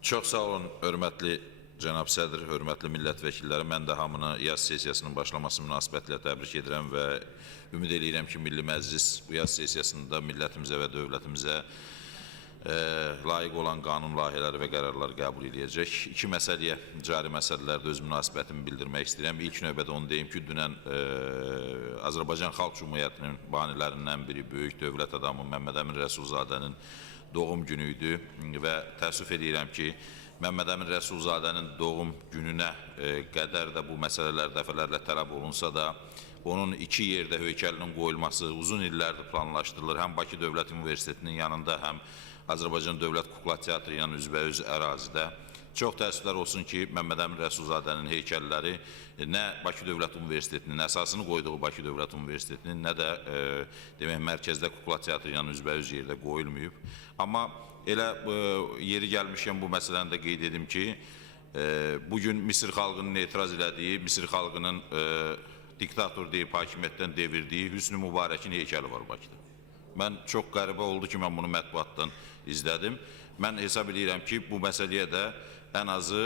Çox sağ olun, hörmətli cənab sədr, hörmətli millət vəkilləri. Mən də hamını yaz sessiyasının başlaması münasibətilə təbrik edirəm və ümid edirəm ki, Milli Məclis bu yaz sessiyasında millətimizə və dövlətimizə layiq olan qanun layihələri və qərarlar qəbul edəcək. İki məsələyə, cari məsələlərdə öz münasibətimi bildirmək istəyirəm. İlk növbədə onu deyim ki, dünən Azərbaycan Xalq Cümhuriyyətinin banilərindən biri, böyük dövlət adamı Məmməd Əmin Rəsulzadənin doğum günü idi və təəssüf edirəm ki, Məmməd Əmin Rəsulzadənin doğum gününə qədər də bu məsələlər dəfələrlə tələb olunsa da, onun iki yerdə heykəlinin qoyulması uzun illərdir planlaşdırılır. Həm Bakı Dövlət Universitetinin yanında, həm Azərbaycan Dövlət Kukla Teatrı ilə üzbəyüz ərazidə. Çox təəssüflər olsun ki, Məmməd Əmin Rəsulzadənin heykəlləri nə Bakı Dövlət Universitetinin, əsasını qoyduğu Bakı Dövlət Universitetinin, nə də demək, mərkəzdə Kukla Teatrı ilə üzbəyüz yerdə qoyulmayıb. Amma elə yeri gəlmişkən bu məsələni də qeyd edim ki, bugün Misir xalqının etiraz elədiyi, Misir xalqının diktator deyib hakimiyyətdən devirdiyi Hüsnü Mübarəkin heykəli var Bakıda. Mən çox qəribə oldu ki, mən bunu mətbuatdan izlədim. Mən hesab edirəm ki, bu məsələyə də ən azı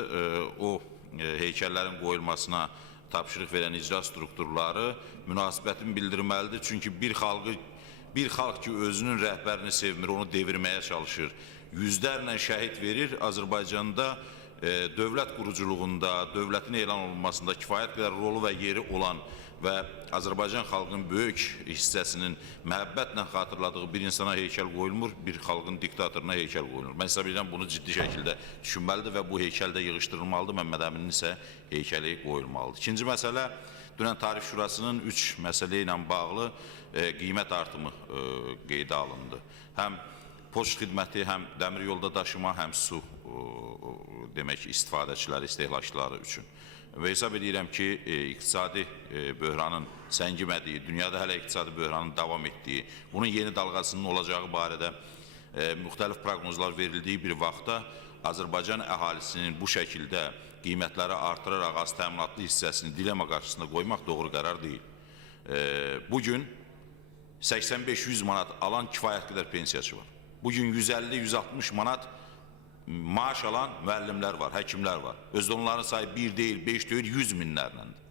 o heykəllərin qoyulmasına tapşırıq verən icra strukturları münasibətini bildirməlidir. Çünki bir xalq ki, özünün rəhbərini sevmir, onu devirməyə çalışır, yüzlərlə şəhid verir. Azərbaycanda dövlət quruculuğunda, dövlətin elan olunmasında kifayət qədər rolu və yeri olan və Azərbaycan xalqının böyük hissəsinin məhəbbətlə xatırladığı bir insana heykəl qoyulmur, bir xalqın diktatoruna heykəl qoyulur. Mən hesab edirəm, bunu ciddi şəkildə düşünməlidir və bu heykəldə yığışdırılmalıdır, Məmməd Əminin isə heykəli qoyulmalıdır. İkinci məsələ, dünən Tarif Şurasının 3 məsələ ilə bağlı qiymət artımı qeydə alındı. Həm poçt xidməti, həm dəmir yolda daşıma, həm su demək istifadəçiləri, istehlakçıları üçün. Və hesab edirəm ki, iqtisadi böhranın səngimədiyi, dünyada hələ iqtisadi böhranın davam etdiyi, bunun yeni dalğasının olacağı barədə müxtəlif proqnozlar verildiyi bir vaxtda Azərbaycan əhalisinin bu şəkildə qiymətləri artıraraq az təminatlı hissəsini dilema qarşısında qoymaq doğru qərar deyil. Bugün 85-100 manat alan kifayət qədər pensiyaçı var. Bugün 150-160 manat maaş alan müəllimlər var, həkimlər var. Özdə onların sayı 1 deyil, 5 deyil, 100 minlərləndir.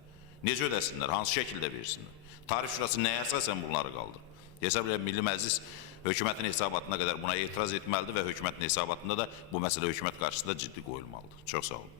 Necə ödəsinlər, hansı şəkildə versinlər? Tarif Şurası nəyə əsasən bunları qaldır? Hesab edirəm, Milli Məclis hökumətin hesabatına qədər buna etiraz etməlidir və hökumətin hesabatında da bu məsələ hökumət qarşısında ciddi qoyulmalıdır. Çox sağ olun.